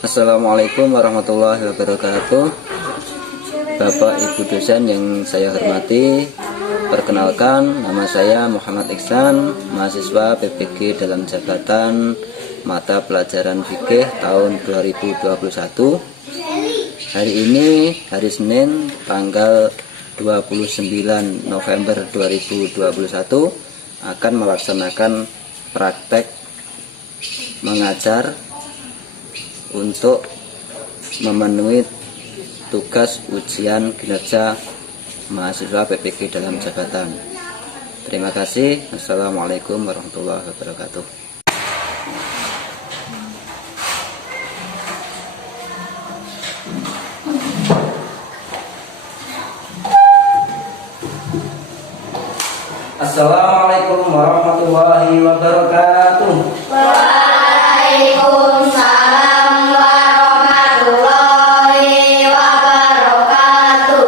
Assalamualaikum warahmatullahi wabarakatuh. Bapak Ibu dosen yang saya hormati, perkenalkan nama saya Muhammad Iksan, mahasiswa PPG dalam jabatan mata pelajaran fikih tahun 2021. Hari ini hari Senin tanggal 29 November 2021 akan melaksanakan praktek mengajar untuk memenuhi tugas ujian kinerja mahasiswa PPG dalam jabatan. Terima kasih. Assalamualaikum warahmatullahi wabarakatuh. Assalamualaikum warahmatullahi wabarakatuh. Waalaikumsalam warahmatullahi wabarakatuh.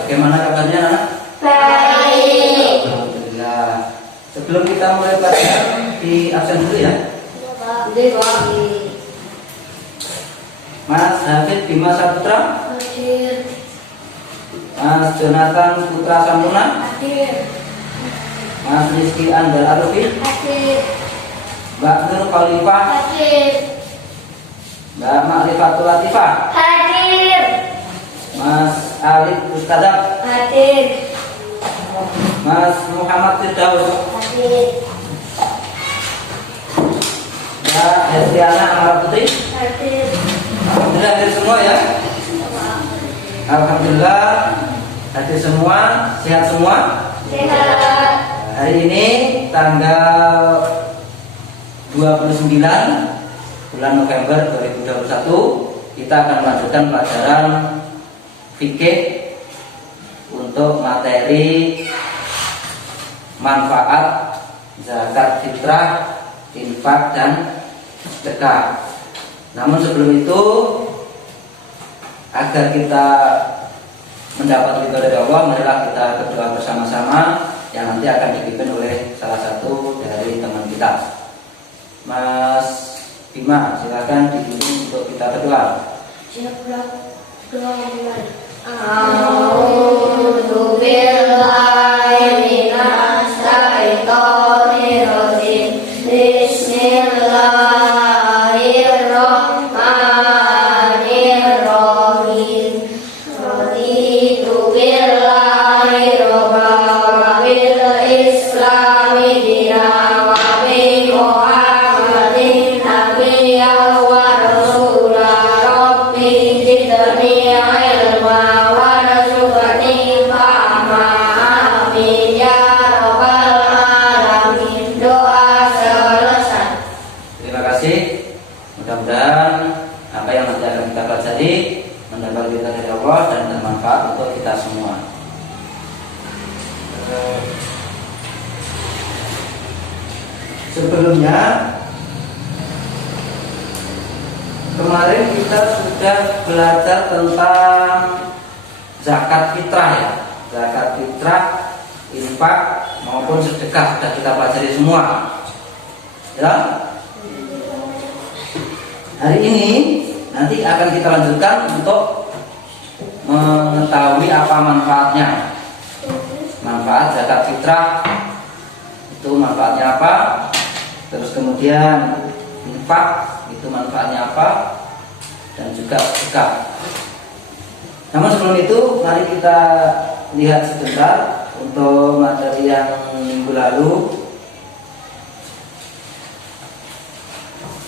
Bagaimana kabarnya, anak? Baik. Alhamdulillah. Sebelum kita mulai pelajaran, di absen dulu ya. Mas Hafid Bima Saputra, Hadir. Mas Jonathan Putra Sampurna, Hadir. Mas Rizky Andar Arifin, Hadir. Mbak Nur Khalifah, Hadir. Mbak Ma'rifatul Latifah, Hadir. Mas Alif Ustadzah, Hadir. Mas Muhammad Firdaus, Hadir. Mbak Herdiana Amara Putri. Hadir. Alhamdulillah hadir semua ya. Alhamdulillah hadir semua, sehat semua. Sehat. Hari ini tanggal 29 bulan November 2021 kita akan melanjutkan pelajaran fikih untuk materi manfaat zakat fitrah, infak dan sedekah. Namun sebelum itu, agar kita mendapat ridho dari Allah, marilah kita berdoa bersama-sama yang nanti akan dipimpin oleh salah satu dari teman kita. Mas Bima, silakan dipimpin untuk kita berdoa. A'udzu billahi minasy syaithanir rajim. Bismillahirrahmanirrahim. Raditu billahi rabban wa bil islami dinan wa bi Muhammadin nabiyyan wa rasulan. Rabbi zidni ilma warzuqni fahma. Amin ya rabbal alamin. Doa selesai. Terima kasih. Mudah-mudahan apa yang nanti akan kita pelajari mendapat ridho dari Allah dan bermanfaat untuk kita semua. Sebelumnya, kemarin kita sudah belajar tentang zakat fitrah ya. Zakat fitrah, infak maupun sedekah sudah kita pelajari semua. Ya. Hari ini nanti akan kita lanjutkan untuk mengetahui apa manfaatnya. Manfaat zakat fitrah itu manfaatnya apa? Terus kemudian infak itu manfaatnya apa? Dan juga sedekah. Namun sebelum itu, mari kita lihat sebentar untuk materi yang minggu lalu.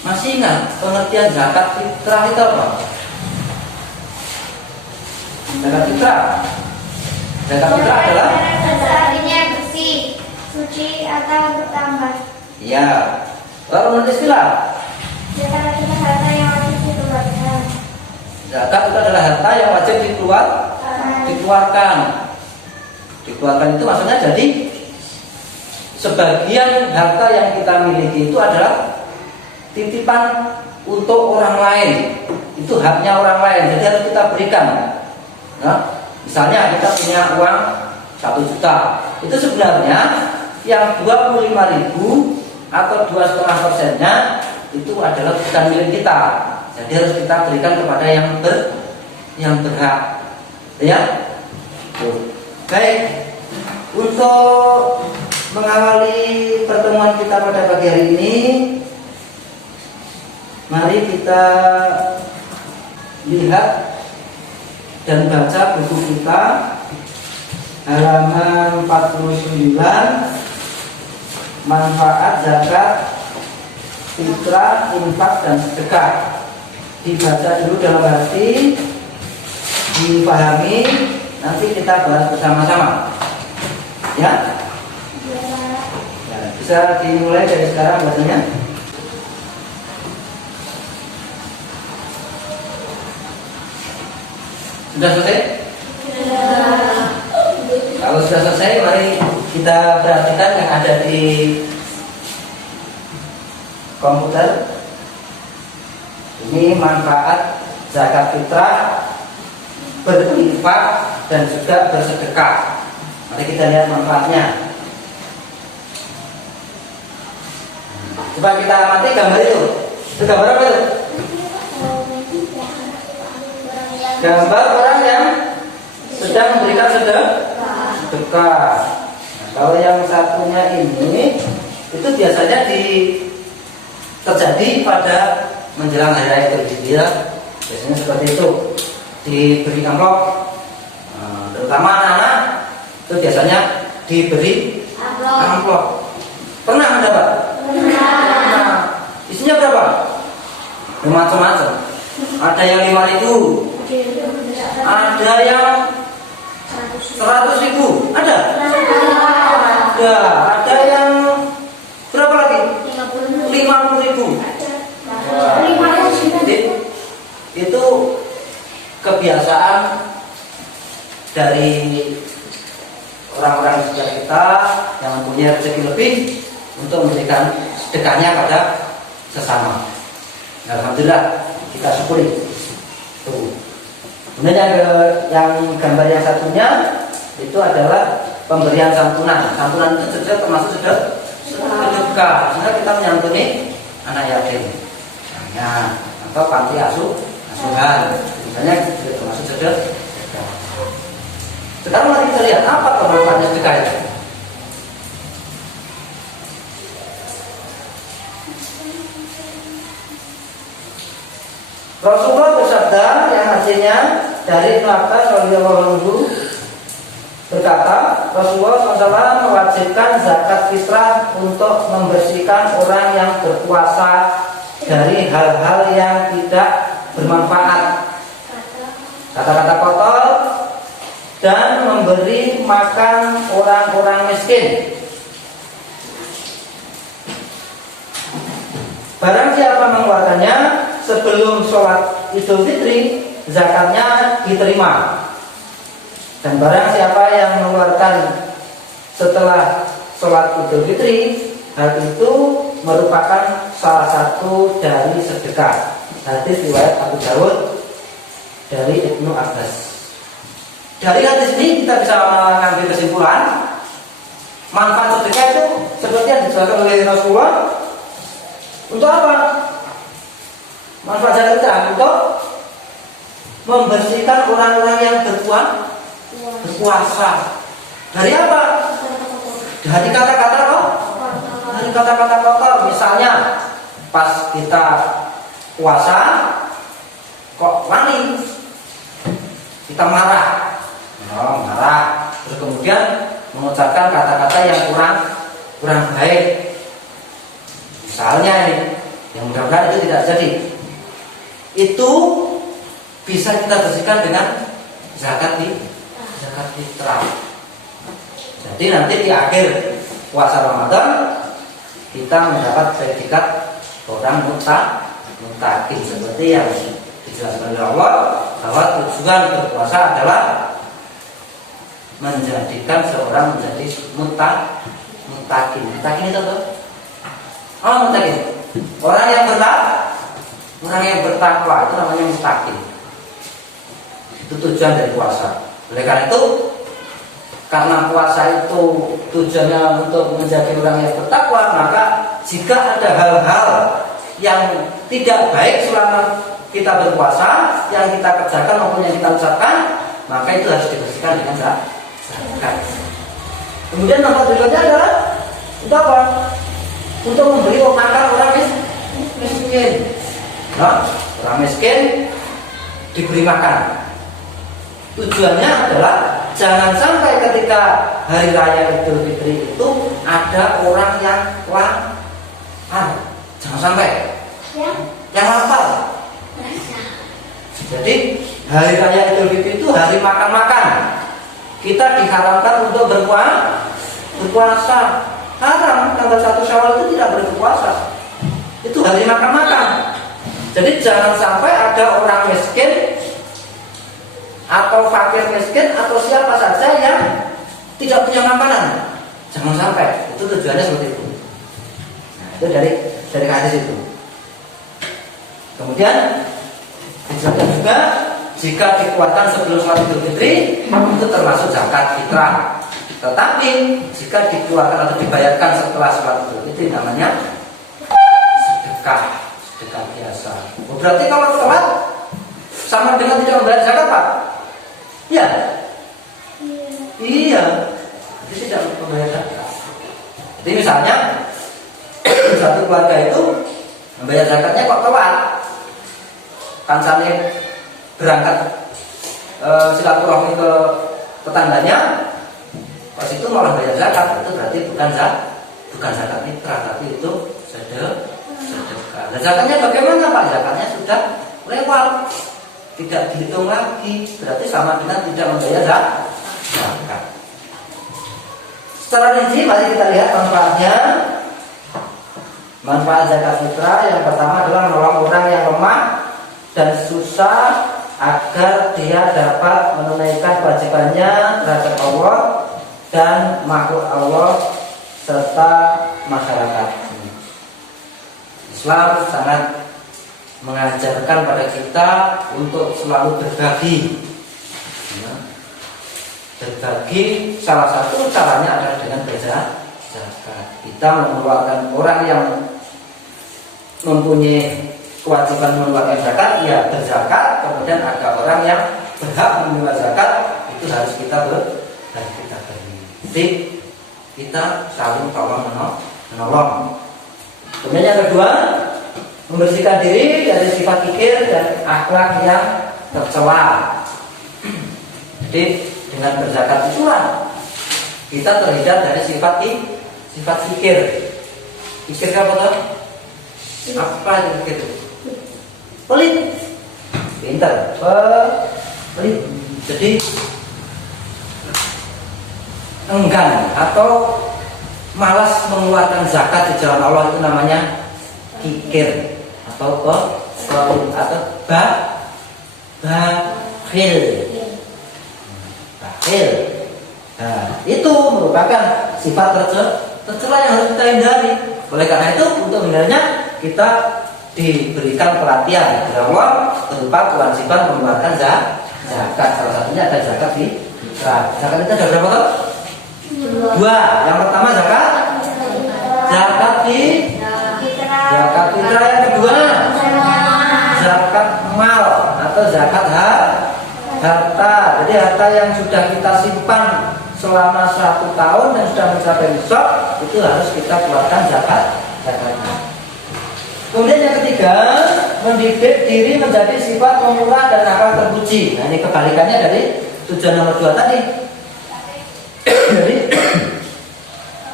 Masih ingat pengertian zakat fitrah itu apa? Zakat fitrah. Zakat fitrah adalah Artinya bersih, suci atau bertambah. ya. Lalu menurut istilah, Zakat adalah harta yang wajib dikeluarkan. zakat itu adalah harta yang wajib dikeluarkan. Dikeluarkan itu maksudnya jadi sebagian harta yang kita miliki itu adalah titipan untuk orang lain. Itu haknya orang lain, jadi harus kita berikan. Nah, misalnya kita punya uang 1 juta, itu sebenarnya yang 25.000 atau 2,5% itu adalah bukan milik kita, Jadi harus kita berikan kepada yang berhak. Ya. Tuh. Baik. Untuk mengawali pertemuan kita pada pagi hari ini, mari kita lihat dan baca buku kita halaman 49, manfaat zakat, fitrah, infak dan sedekah. Dibaca dulu dalam hati, dipahami, nanti kita bahas bersama-sama. Ya? Ya, bisa dimulai dari sekarang bacanya. Sudah selesai? Kalau sudah selesai, mari kita perhatikan yang ada di komputer. Ini manfaat zakat fitrah, berinfak dan juga bersedekah. Mari kita lihat manfaatnya. Coba kita amati gambar itu. Itu gambar apa itu? Gambar orang yang sedang memberikan sedekah. Nah, kalau yang satunya ini, itu biasanya terjadi pada menjelang hari raya Idul Fitri. Biasanya seperti itu, diberi amplop. Terutama anak-anak itu biasanya diberi amplop. Pernah mendapat? Pernah. Isinya berapa? Macam-macam. Ada yang 5.000, ada yang 100.000, ada? Ada yang berapa lagi? 50.000. Itu kebiasaan dari orang-orang sekitar kita yang mempunyai rezeki lebih untuk memberikan sedekahnya pada sesama. Alhamdulillah, kita syukuri. Tuh. Kemudian yang gambar yang satunya itu adalah pemberian santunan. Santunan itu juga termasuk sedekah. Sehingga kita menyantuni anak yatim, misalnya, atau panti asuhan, misalnya juga termasuk sedekah. Sekarang mari kita lihat apa kemanfaatnya sedekah itu. Rasulullah bersabda yang artinya dari Ibnu Abbas radhiyallahu anhu berkata, Rasulullah SAW mewajibkan zakat fitrah untuk membersihkan orang yang berpuasa dari hal-hal yang tidak bermanfaat, kata-kata kotor, dan memberi makan orang-orang miskin. Barang siapa mengeluarkannya sebelum sholat Idul Fitri, zakatnya diterima. Dan barang siapa yang mengeluarkan setelah sholat Idul Fitri, hal itu merupakan salah satu dari sedekah. Hadis riwayat Abu Dawud dari Ibnu Abbas. Dari hadis ini kita bisa mengambil kesimpulan manfaat sedekah itu seperti yang dijelaskan oleh Rasulullah. Untuk apa? Manfaat zakat fitrah untuk membersihkan orang-orang yang berpuasa. Dari apa? Dari kata-kata kotor. Dari kata-kata kotor. Misalnya pas kita puasa kok wani, kita marah, terus kemudian mengucapkan kata-kata yang kurang baik. Misalnya ini, yang mudah-mudahan itu tidak jadi. Itu bisa kita bersihkan dengan zakat fitrah. Jadi nanti di akhir puasa Ramadan kita mendapat predikat orang muttaqin, seperti yang dijelaskan oleh Allah bahwa tujuan berpuasa adalah menjadikan seorang menjadi muttaqin. Muttaqin itu apa? Oh, muttaqin. Orang yang bertakwa itu namanya muttaqin. Itu tujuan dari puasa. Oleh karena itu, karena puasa itu tujuannya untuk menjadi orang yang bertakwa, maka jika ada hal-hal yang tidak baik selama kita berpuasa, yang kita kerjakan maupun yang kita ucapkan, maka itu harus dibersihkan dengan zakat. Kemudian nomor berikutnya adalah untuk apa? Untuk memberi makan orang miskin. Nah, orang miskin diberi makan. Tujuannya adalah jangan sampai ketika hari raya Idul Fitri itu ada orang yang lapar. Jangan sampai yang lapar. Jadi hari raya Idul Fitri itu hari makan-makan. Kita diharamkan untuk berpuasa. Haram tanggal 1 Syawal itu tidak berpuasa. Itu hari makan-makan. Jadi jangan sampai ada orang miskin atau fakir miskin atau siapa saja yang tidak punya makanan. Jangan sampai. Itu tujuannya seperti itu. Nah, itu dari hadis itu. Kemudian dijelaskan juga jika dikeluarkan sebelum sholat Idul Fitri itu termasuk zakat fitrah. Tetapi jika dikeluarkan atau dibayarkan setelah sholat Idul Fitri namanya sedekah biasa. Berarti kalau telat sama dengan tidak membayar zakat, Pak? Iya. Iya. Jadi tidak membayar zakat. Jadi misalnya satu keluarga itu membayar zakatnya kok telat. Kancane berangkat silaturahmi ke tetangganya, pas itu malah bayar zakat, itu berarti bukan zakat fitrah, tapi itu sedekah. Nah, zakatnya bagaimana, Pak? Zakatnya sudah lewat, tidak dihitung lagi, berarti sama dengan tidak membayar zakat. Secara rinci mari kita lihat manfaatnya. Manfaat zakat fitrah yang pertama adalah menolong orang yang lemah dan susah agar dia dapat menunaikan kewajibannya terhadap Allah dan makhluk Allah serta masyarakat. Islam sangat mengajarkan pada kita untuk selalu berbagi. Berbagi salah satu caranya adalah dengan berzakat. Kita mengeluarkan orang yang mempunyai kewajiban mengeluarkan zakat, ya berzakat. Kemudian ada orang yang berhak menerima zakat, itu harus kita bagi. Jadi kita saling tolong menolong. Kemudian yang kedua, membersihkan diri dari sifat kikir dan akhlak yang tercela. Jadi dengan berzakat itulah kita terhindar dari sifat kikir. Kikir apa tuh? Apa itu kikir? Pelit. Pintar. Pelit. Jadi enggan atau malas mengeluarkan zakat di jalan Allah itu namanya kikir atau bakhil. Nah, itu merupakan sifat tercela yang harus kita hindari. Oleh karena itu, untuk menghindarinya kita diberikan pelatihan dari Allah berupa kewajiban mengeluarkan zakat. Salah satunya ada zakat di zakat itu ada berapa tuh? Dua. Yang pertama zakat fitrah. Yang kedua zakat mal atau zakat harta. Jadi harta yang sudah kita simpan selama 1 tahun dan sudah mencapai nisab, itu harus kita keluarkan zakatnya. Kemudian yang ketiga, mendidik diri menjadi sifat pemurah dan akal terpuji. Nah, ini kebalikannya dari tujuan nomor 2 tadi. Jadi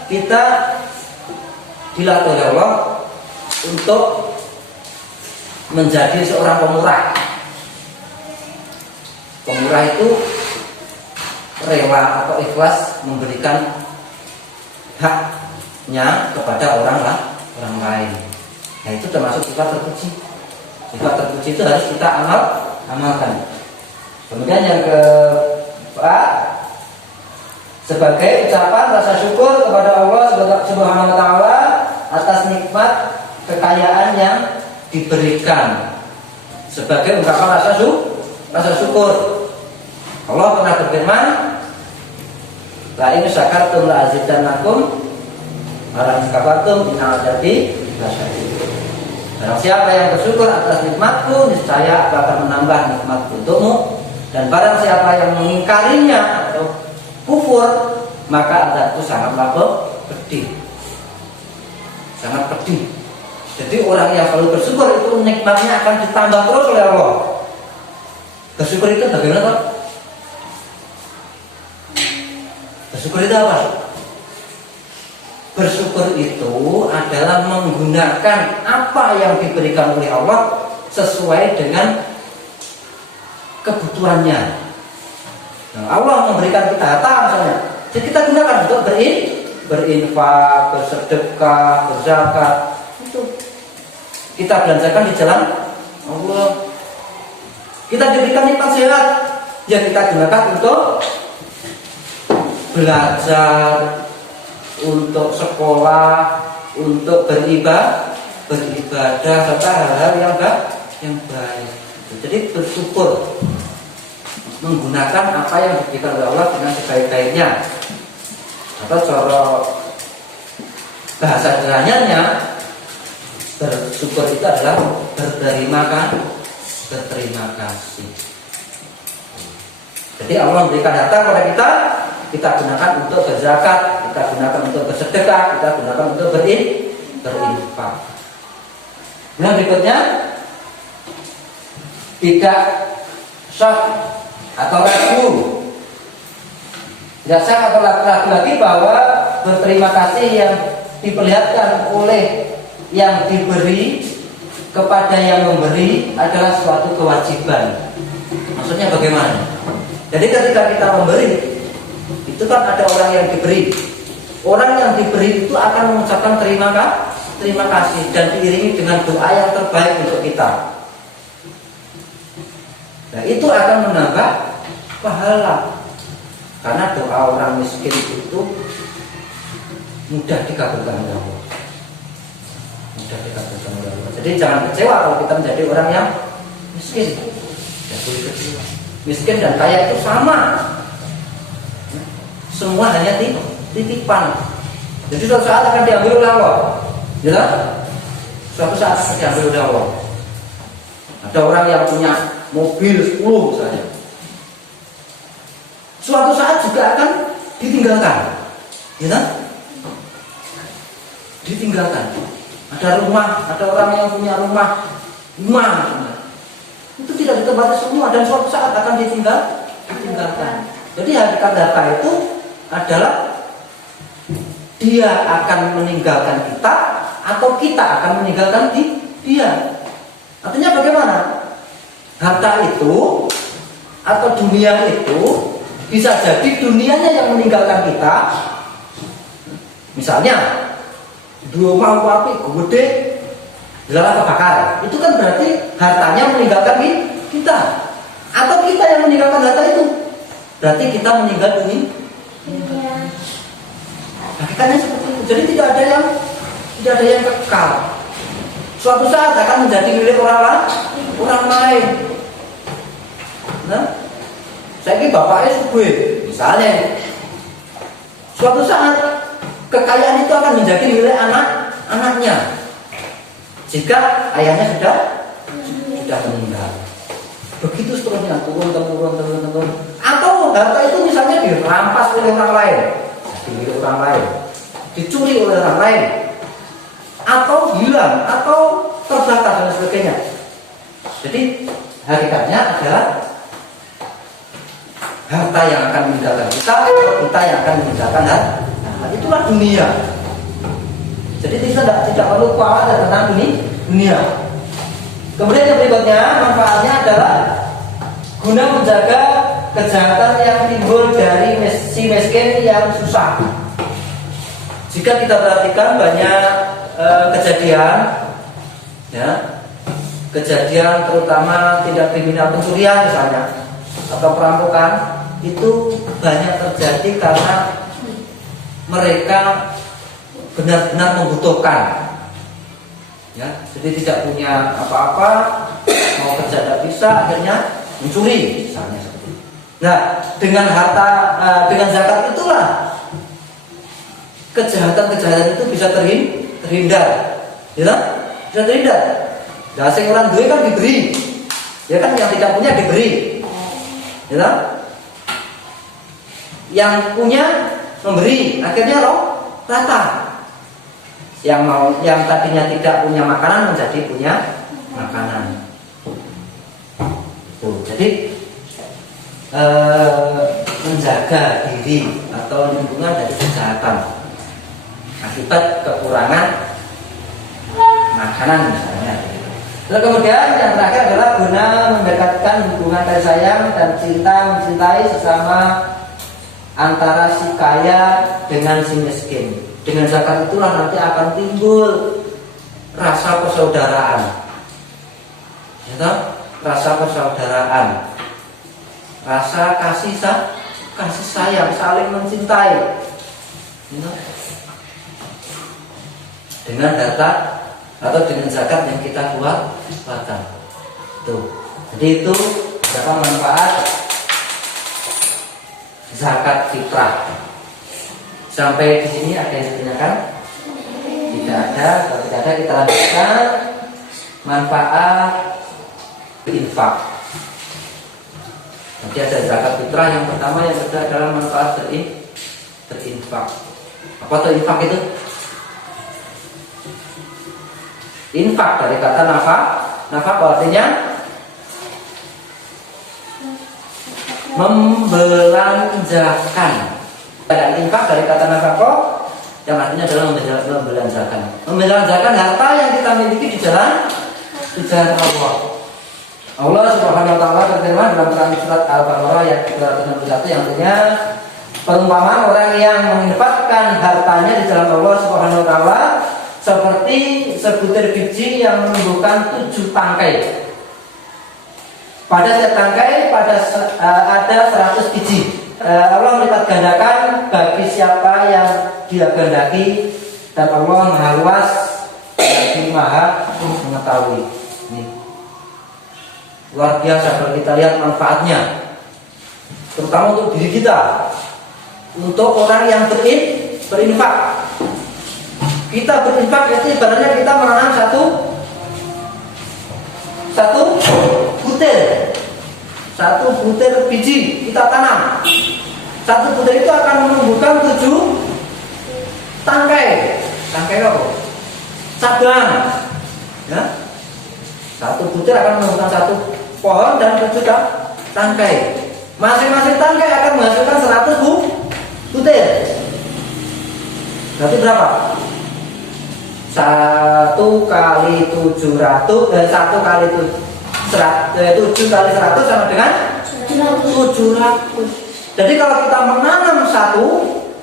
kita dilatih oleh Allah untuk menjadi seorang pemurah. Pemurah itu rela atau ikhlas memberikan haknya kepada orang lain. Nah, itu termasuk sifat terpuji. Sifat terpuji itu harus kita amalkan. Kemudian yang keempat, sebagai ucapan rasa syukur kepada Allah Subhanahu wa taala atas nikmat kekayaan yang diberikan. Sebagai ungkapan rasa syukur. Allah pernah berfirman, la in syakartum la azidannakum wa la in kafartum inna adzabi lasyadid. Barang siapa yang bersyukur atas nikmatku, niscaya aku akan menambah nikmatku untukmu. Dan barang siapa yang mengingkarinya atau kufur, maka azabku sangatlah pedih. Sangat pedih. Jadi orang yang selalu bersyukur itu nikmatnya akan ditambah terus oleh Allah. Bersyukur itu bagaimana, Pak? Bersyukur itu apa? Bersyukur itu adalah menggunakan apa yang diberikan oleh Allah sesuai dengan kebutuhannya. Nah, Allah memberikan kita harta misalnya, jadi kita gunakan untuk berinfak, bersedekah, berzakat. Itu kita belanjakan di jalan Allah. Kita diberikan nikmat sehat, ya kita gunakan untuk belajar, untuk sekolah, untuk beribadah, serta hal-hal yang baik. Jadi bersyukur, menggunakan apa yang diberikan oleh Allah dengan sebaik-baiknya. Atau cara bahasa sederhananya, bersyukur itu adalah berterima kasih. Jadi Allah memberikan harta kepada kita gunakan untuk berzakat, kita gunakan untuk bersedekah, kita gunakan untuk berinfak. Yang berikutnya, tidak syak atau ragu. Tidak syak atau ragu lagi bahwa berterima kasih yang diperlihatkan oleh yang diberi kepada yang memberi adalah suatu kewajiban. Maksudnya bagaimana? Jadi ketika kita memberi, itu kan ada orang yang diberi. Orang yang diberi itu akan mengucapkan terima kasih dan diiringi dengan doa yang terbaik untuk kita. Nah, itu akan menambah pahala. Karena doa orang miskin itu mudah dikabulkan oleh Allah. Mudah dikabulkan oleh Allah. Jadi jangan kecewa kalau kita menjadi orang yang miskin. Tidak boleh kecewa. Miskin dan kaya itu sama. Semua hanya titipan. Jadi suatu saat akan diambil oleh Allah. Ya? Suatu saat akan diambil oleh Allah. Ada orang yang punya mobil 10 misalnya. Suatu saat juga akan ditinggalkan. Ya? Ditinggalkan. Ada rumah, ada orang yang punya rumah 5 misalnya. Itu tidak ditempati semua dan suatu saat akan ditinggalkan. Jadi hakikat data itu adalah dia akan meninggalkan kita atau kita akan meninggalkan dia. Artinya bagaimana? Harta itu atau dunia itu bisa jadi dunianya yang meninggalkan kita. Misalnya dua api gede dilarang kebakar, itu kan berarti hartanya meninggalkan kita. Atau kita yang meninggalkan harta itu, berarti kita meninggal dunia. Hakikatnya seperti itu. Jadi tidak ada yang kekal. Suatu saat akan menjadi milik orang lain. Nah, saya ini bapaknya sugih, misalnya. Suatu saat kekayaan itu akan menjadi milik anaknya. Jika ayahnya sudah meninggal. Begitu seterusnya, turun. Atau harta itu misalnya dirampas oleh orang lain, milik orang lain, dicuri oleh orang lain, atau hilang, atau terbakar dan sebagainya. Jadi hakikatnya adalah harta yang akan meninggalkan kita, atau kita yang akan meninggalkan harta. Itulah dunia. Jadi kita tidak perlu khawatir tentang dunia. Kemudian yang berikutnya, manfaatnya adalah guna menjaga kejahatan yang timbul dari si miskin yang susah. Jika kita perhatikan banyak kejadian, ya, kejadian terutama tindak kriminal pencurian misalnya atau perampokan, itu banyak terjadi karena mereka benar-benar membutuhkan, ya, jadi tidak punya apa-apa, mau kerja tidak bisa, akhirnya mencuri misalnya seperti itu. Nah, dengan harta, dengan zakat itulah kejahatan-kejahatan itu bisa terhindar, ya, bisa terhindar. Nah, sing orang duwe kan diberi. Ya kan yang tidak punya diberi. Ya kan? Yang punya memberi, akhirnya rata. Yang tadinya tidak punya makanan menjadi punya makanan. Tuh, jadi menjaga diri atau lingkungan dari kejahatan akibat kekurangan makanan misalnya. Lalu kemudian yang terakhir adalah guna mendekatkan hubungan kasih sayang dan cinta mencintai sesama antara si kaya dengan si miskin. Dengan zakat itulah nanti akan timbul rasa persaudaraan, ya, rasa persaudaraan, rasa kasih sayang, saling mencintai, ya, dengan data atau dengan zakat yang kita keluarkan. Tuh. Jadi itu beberapa manfaat zakat fitrah. Sampai di sini ada yang ditanyakan? Tidak ada. Kalau tidak ada kita lanjutkan manfaat infak. Jadi ada zakat fitrah yang pertama, yang kedua adalah manfaat berinfak. Apa itu infak itu? Infak dari kata nafak. Nafak artinya membelanjakan. Dan infak dari kata nafkah yang artinya adalah membelanjakan. Membelanjakan harta yang kita miliki di jalan Allah. Allah Subhanahu wa taala berfirman dalam Quran surat Al-Baqarah ayat 361 yang artinya perumpamaan orang yang menginfakkan hartanya di jalan Allah Subhanahu wa taala seperti sebutir biji yang menumbuhkan 7 tangkai. Pada setiap tangkai ada 100 biji. Allah melipat gandakan bagi siapa yang dia kehendaki, dan Allah Maha Luas lagi Maha mengetahui. Ini luar biasa kalau kita lihat manfaatnya, terutama untuk diri kita, untuk orang yang berinfak. Kita berinfak itu ibaratnya kita menanam satu butir biji kita tanam. Satu butir itu akan menumbuhkan 7 tangkai. Tangkai apa? Cabang. Ya. Satu butir akan menumbuhkan 1 pohon dan 7 tangkai. Masing-masing tangkai akan menghasilkan 100 butir. Berarti berapa? 1 kali 700 1 kali 7 kali 100 sama dengan 700. Jadi kalau kita menanam 1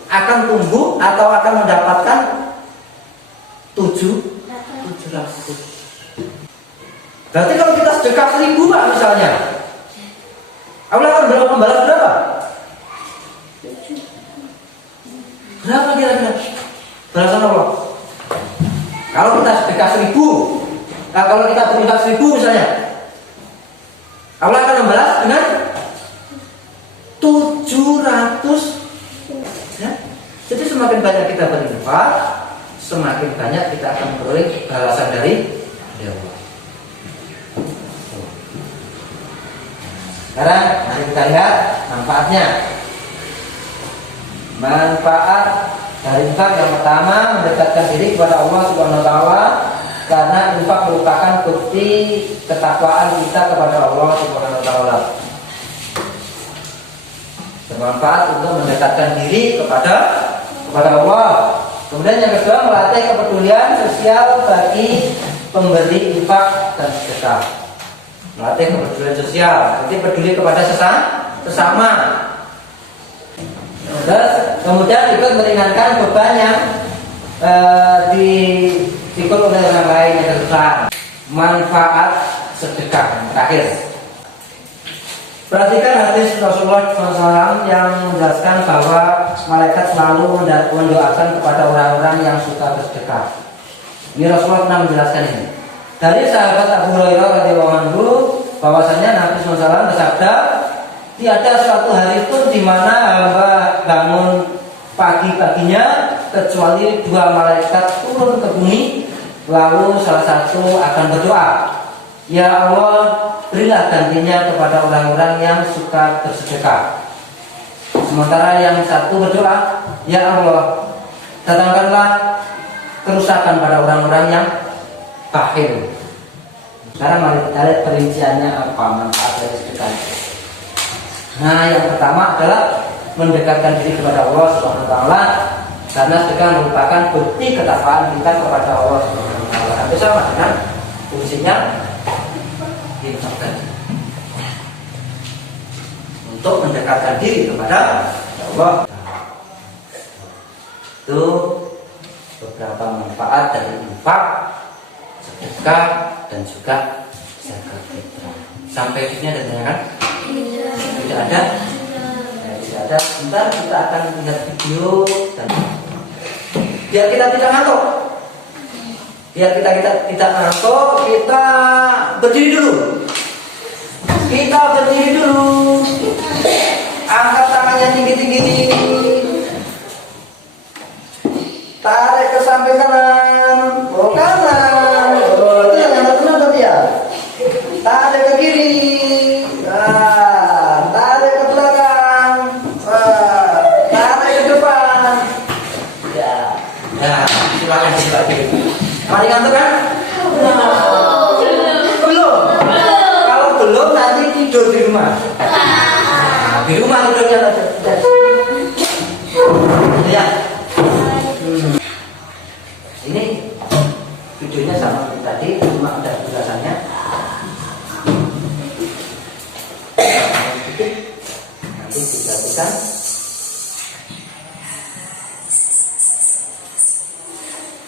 akan tumbuh atau akan mendapatkan 700. Berarti kalau kita sedekah 1000 misalnya, Allah akan membalas berapa? Berapa kira-kira balasan Allah? Kalau kita sedekah 1000, kalau kita berinfak 1000 misalnya, Allah akan membalas dengan 700. Ya? Jadi semakin banyak kita berinfak, semakin banyak kita akan memperoleh balasan dari Allah. Sekarang mari kita lihat manfaatnya. Manfaat dari infak yang pertama, mendekatkan diri kepada Allah Subhanahu wa taala, karena infak merupakan bukti ketakwaan kita kepada Allah Subhanahu wa taala. Bermanfaat untuk mendekatkan diri kepada Allah. Kemudian yang kedua, melatih kepedulian sosial bagi pemberi infak dan sedekah. Melatih kepedulian sosial, jadi peduli kepada sesama. Kemudian ikut meringankan beban yang dipikul oleh orang lain yang kesusahan. Manfaat sedekah terakhir. Perhatikan hadis Rasulullah SAW yang menjelaskan bahwa malaikat selalu mendoakan kepada orang-orang yang suka bersedekah. Ini Rasulullah pernah menjelaskan ini. Dari sahabat Abu Hurairah radhiyallahu anhu bahwasanya Nabi SAW bersabda, tiada suatu hari pun di mana hamba bangun pagi-paginya kecuali 2 malaikat turun ke bumi, lalu salah satu akan berdoa, Ya Allah, berilah gantinya kepada orang-orang yang suka bersedekah. Sementara yang satu berdoa, ya Allah, datangkanlah kerusakan pada orang-orang yang bakhil. Sekarang mari kita lihat perinciannya apa manfaat dari sedekah. Nah, yang pertama adalah mendekatkan diri kepada Allah Subhanahu wa taala, karena sedekah merupakan bukti ketakwaan kita kepada Allah Subhanahu wa taala. Hampir sama dengan fungsinya infak untuk mendekatkan diri kepada Allah. Itu beberapa manfaat dari infak, sedekah, dan juga zakat fitrah. Sampai di sini ada tanyakan? Tidak ada? Tidak ada. Sebentar kita akan lihat video dan biar kita tidak ngantuk. Biar kita tidak ngantuk, kita berdiri dulu. Kita berdiri dulu. Angkat tangannya tinggi-tinggi. Tarik ke samping kanan. Oh, kanan. Oh, itu yang benar tadi ya. Tarik ke kiri. Nah, tarik ke belakang. Tarik ke depan. Ya. Nah, silakan lagi. Mari ngantuk kan? Belum. Kalau belum nanti tidur di rumah. Nah, di rumah tidurnya aja. Ya. Ini videonya sama seperti tadi, cuma ada penjelasannya. Nanti diperhatikan.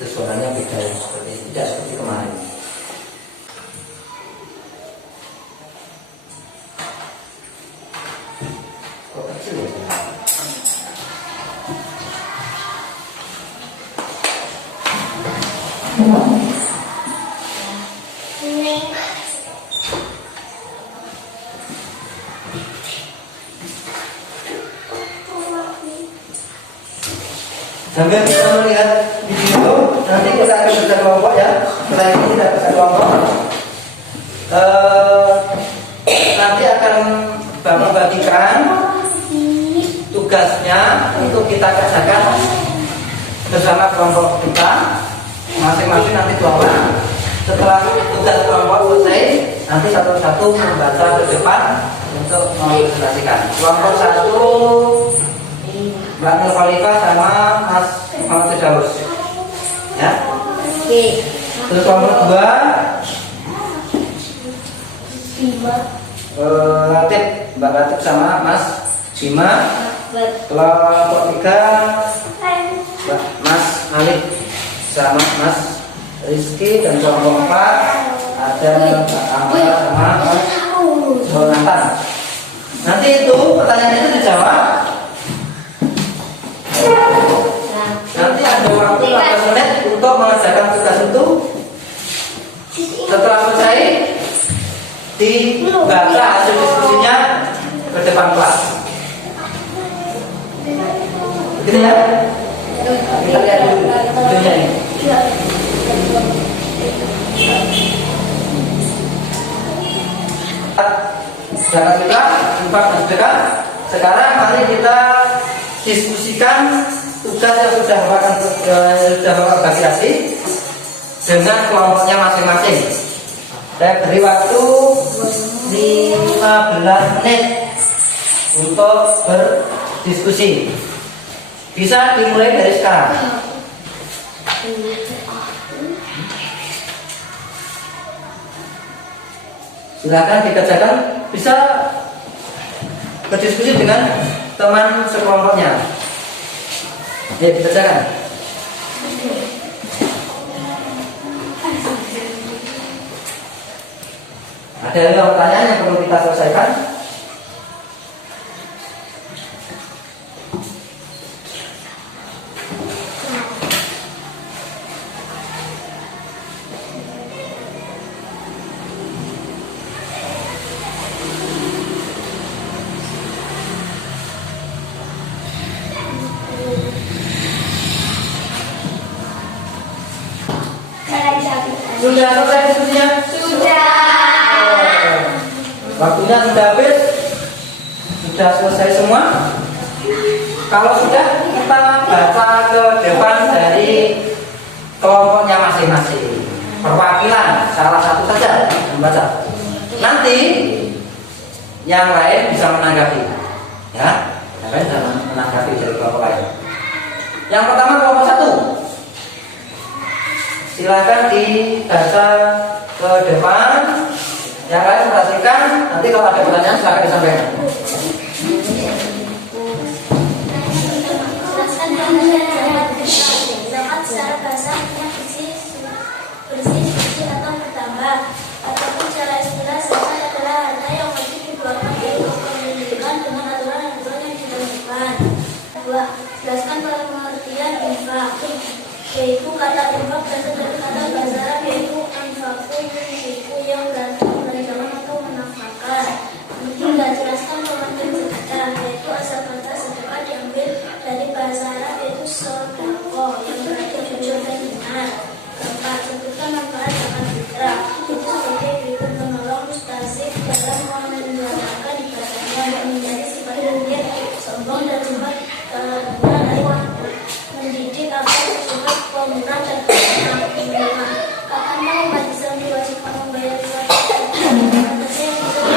Terus suaranya beda ya, seperti tidak seperti kemarin. Kok kecil ya? Sambil kita melihat video, nanti kita akan baca kelompok ya. Setelah ini kita baca kelompok. Nanti akan Bapak bagikan tugasnya untuk kita kerjakan bersama kelompok kita. Masing-masing nanti kelompok. Setelah tugas kelompok selesai, nanti satu-satu membaca ke depan untuk mempresentasikan. Kelompok 1 Mbak Nur Khalifah sama Mas Muhammad Firdaus. Ya. Oke. Terus kelompok 2 Latif, Mbak Latif sama Mas Bima. Kelompok 3 Mas Alif sama Mas Rizky, dan kelompok 4 ada Mbak Amara sama Mas Jonathan. Nanti itu pertanyaan itu dijawab. Nanti ada waktu 15 menit untuk mengerjakan tugas itu. Setelah selesai, dibaca hasil diskusinya ke depan kelas. Begitu ya? Kita lihat dulu videonya ini. Zakat fitrah, infak dan sedekah. Sekarang mari kita diskusikan tugas yang sudah Bapak bagi tadi dengan kelompoknya masing-masing. Saya beri waktu 15 menit untuk berdiskusi. Bisa dimulai dari sekarang. Silakan dikerjakan. Bisa berdiskusi dengan teman sekelompoknya. Ya, dikerjakan. Ada pertanyaan yang perlu kita selesaikan? Sudah selesai diskusinya? Sudah. Waktunya sudah habis. Sudah selesai semua. Kalau sudah, kita baca ke depan dari kelompoknya masing-masing. Perwakilan salah satu saja membaca. Nanti yang lain bisa menanggapi, ya. Yang lain bisa menanggapi dari kelompok lain. Yang pertama kelompok 1. Silakan dibaca ke depan. Yang lain perhatikan. Nanti kalau ada pertanyaan silakan disampaikan. Zakat secara bahasa artinya bersih, suci atau bertambah. Ataupun secara istilah zakat adalah harta yang wajib dikeluarkan dari kepemilikan dengan aturan-aturan yang ditentukan. 2. Jelaskan pengertian infak, yaitu kata infak berasal dari kata bahasa Arab yaitu anfaku, yang berarti memberikan atau menafkahkan. 3. Jelaskan pengertian sedekah, yaitu asal kata sedekah diambil dari bahasa Arab yaitu sodako, yang berarti jujur dan benar. 4. Sebutkan manfaat zakat fitrah, itu sebagai berikut: menolong mustasif dalam menjalankan ibadahnya, menjadi sifat diri, sombong dan sifat mendidik agar sifat pemurah dan penerima. Kapan mau umat Islam diwajibkan membayar zakat atasnya yang bisa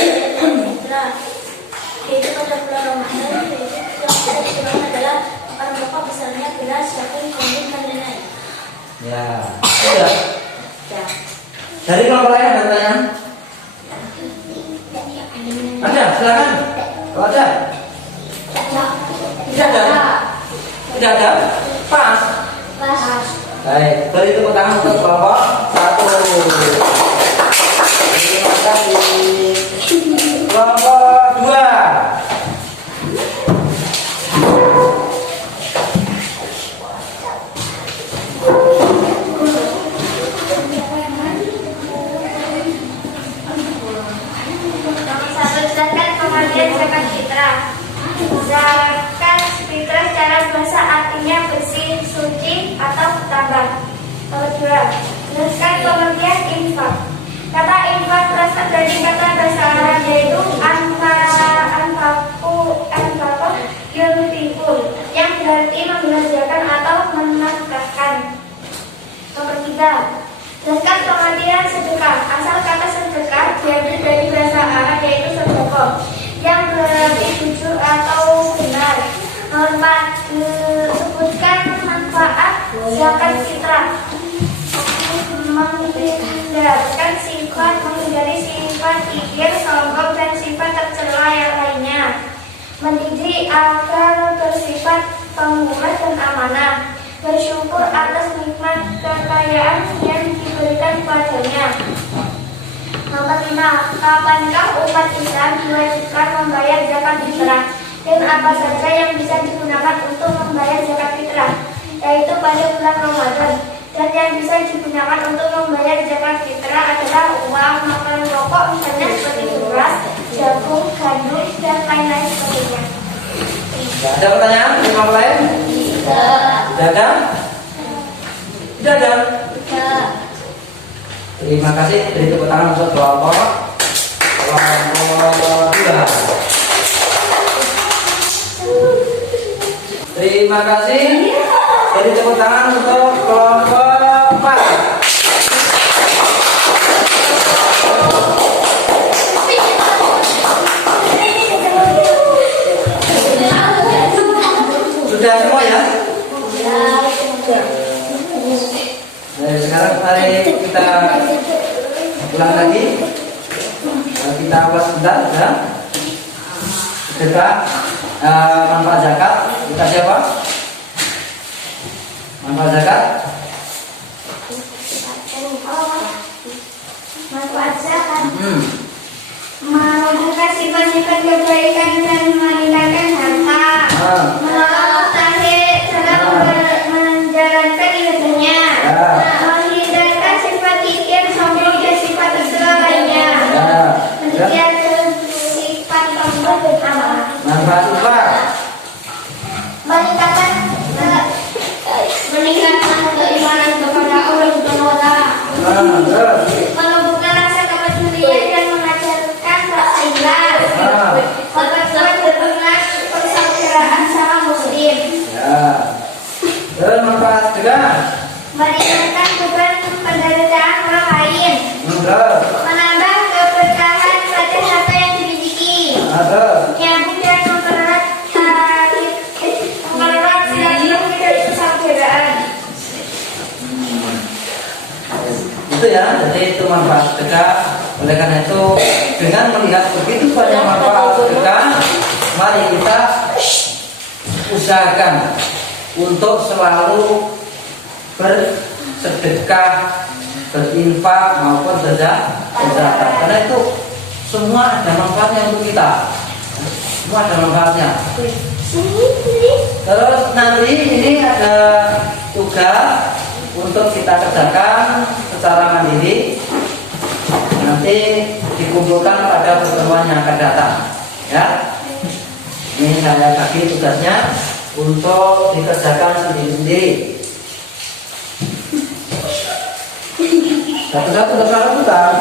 dilakukan fitrah, yaitu pada bulan Ramadan, yaitu yang bisa digunakan adalah makan pokok misalnya beras, jagung, kambing, dan lain-lain. Ya, sudah. Dari kelompok lain ada pertanyaan? Ada, silakan. Kalau ada? Tidak ada. Tidak ada. Pas. Baik, beri tepuk tangan untuk kelompok 1. Terima kasih. Kelompok 2. Zakat pengertian zakat fitrah. Zakat fitrah secara bahasa artinya bersih, suci atau bertambah. Nomor 2. Jelaskan pengertian infak. Kata infak berasal dari kata bahasa Arab yaitu anfaku yunfikun, yang berarti membelanjakan atau menafkahkan. Nomor 3. Jelaskan pengertian sedekah. Asal kata sedekah diambil dari bahasa Arab yaitu sodako, yang berarti jujur atau benar. Nomor 4. Sebutkan manfaat zakat fitrah. Menghindari sifat kikir, sombong, dan sifat tercela yang lainnya. Mendidik agar bersifat pemurah dan amanah. Bersyukur atas nikmat kekayaan yang diberikan padanya. Nomor 5. Kapankah umat Islam diwajibkan membayar zakat fitrah, dan apa saja yang bisa digunakan untuk membayar zakat fitrah, yaitu pada bulan Ramadan. Dan yang bisa digunakan untuk membayar zakat fitrah adalah uang, makanan pokok misalnya seperti beras, jagung, gandum, dan lain-lain sebagainya. Ada pertanyaan dari kelompok lain? Tidak ada? Tidak ada? Terima kasih. Beri tepuk tangan untuk kelompok 2. Terima kasih. Beri tepuk tangan untuk kelompok 4. Sudah semua ya? Nah, sekarang mari kita ulang lagi. Kita ulas sebentar ya. Sedekah, manfaat zakat. Kita siapa? Manfaat zakat. Manfaat zakat menumbuhkan sifat-sifat kebaikan dan meningkatkan harta, menolong mustahil dalam menjalankan ibadahnya, menghindarkan sifat kikir, sombong, dan sifat tercela lainnya, menjadikan sifat pemurah dan amanah. Manfaat upah. Meningkatkan keimanan kepada Allah Subhanahu wa Ta'ala, menumbuhkan rasa kepedulian dan terus. Nyambung dan mempererat silaturahmi dan persaudaraan. Itu ya, jadi itu manfaat sedekah. Oleh karena itu, dengan melihat begitu banyak manfaat sedekah, mari kita usahakan untuk selalu bersedekah, berinfak maupun berzakat. Karena itu semua ada manfaatnya untuk kita. Semua ada manfaatnya. Terus nanti ini ada tugas untuk kita kerjakan secara mandiri. Nanti dikumpulkan pada pertemuan yang akan datang. Ya, ini saya bagi tugasnya untuk dikerjakan sendiri-sendiri. Satu-satu terserah bukan?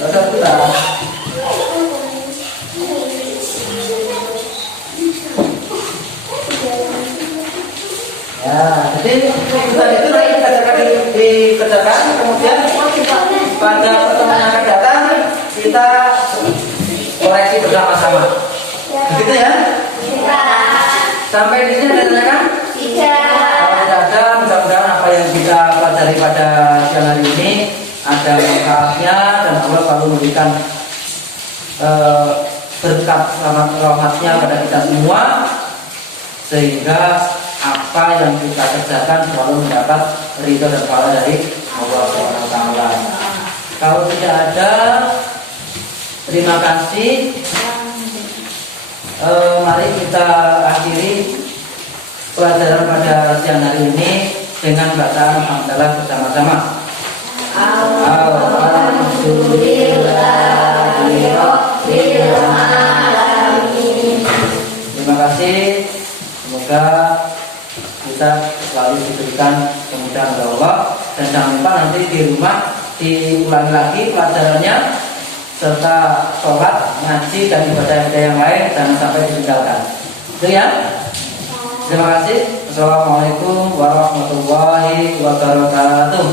Satu bukan? Ya, jadi tugas itu nanti dikerjakan, kemudian pada pertemuan yang akan datang kita koreksi bersama-sama. Begitu ya? Sampai di sini ada tanyakan? Kalau tidak ada, mudah-mudahan apa yang kita pelajari pada siang hari ini ada manfaatnya dan Allah selalu memberikan berkat rahmatnya pada kita semua, sehingga apa yang kita kerjakan selalu mendapat ridho dan pahala dari Allah SWT. Kalau tidak ada, terima kasih. Mari kita akhiri pelajaran pada siang hari ini dengan bacaan hamdalah bersama-sama. Terima kasih. Semoga kita selalu diberikan kemudahan oleh Allah, dan jangan lupa nanti di rumah diulangi lagi pelajarannya serta sholat, ngaji dan ibadah-ibadah yang lain jangan sampai ditinggalkan. Itu ya. Terima kasih. Assalamualaikum warahmatullahi wabarakatuh.